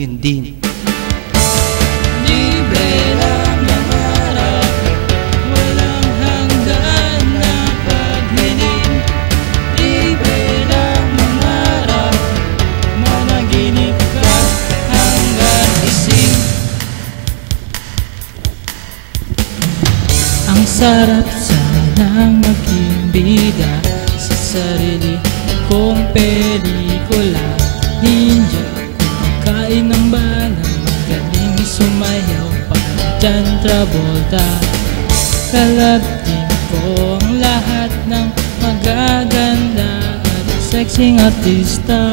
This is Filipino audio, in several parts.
ngayon din. Libre lang mangarap, walang hanggan na paghiling. Libre lang mangarap, managinip ka hanggang gising. Ang sarap sanang maging bida sa sarili kong pelikula. Hindi kumakain ng balang, magaling sumayaw para John Travolta. Kalabtin ko ang lahat ng magaganda at sexing artista.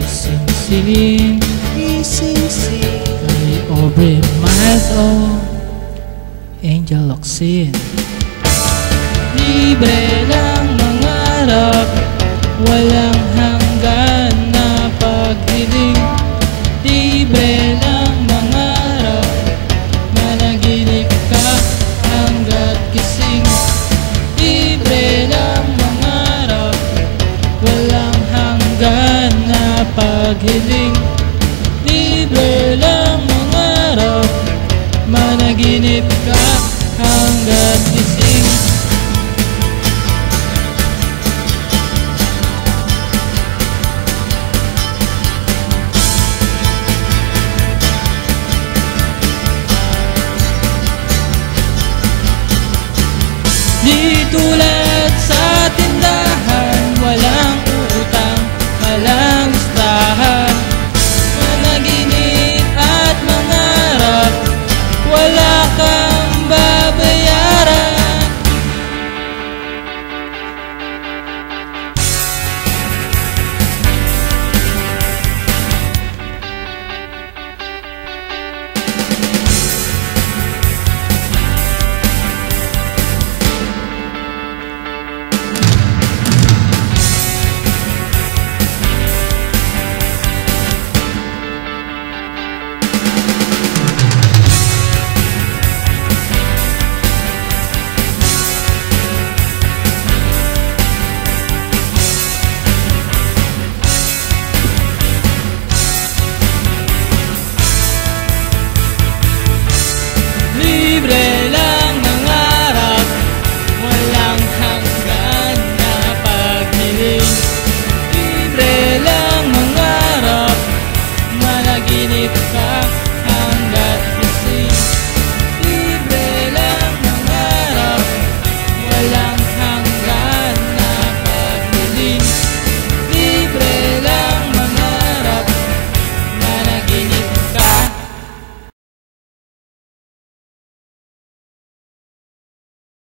Ising-sing, Ising-sing kay Aubrey Miles o Angel Locsin. Libre lang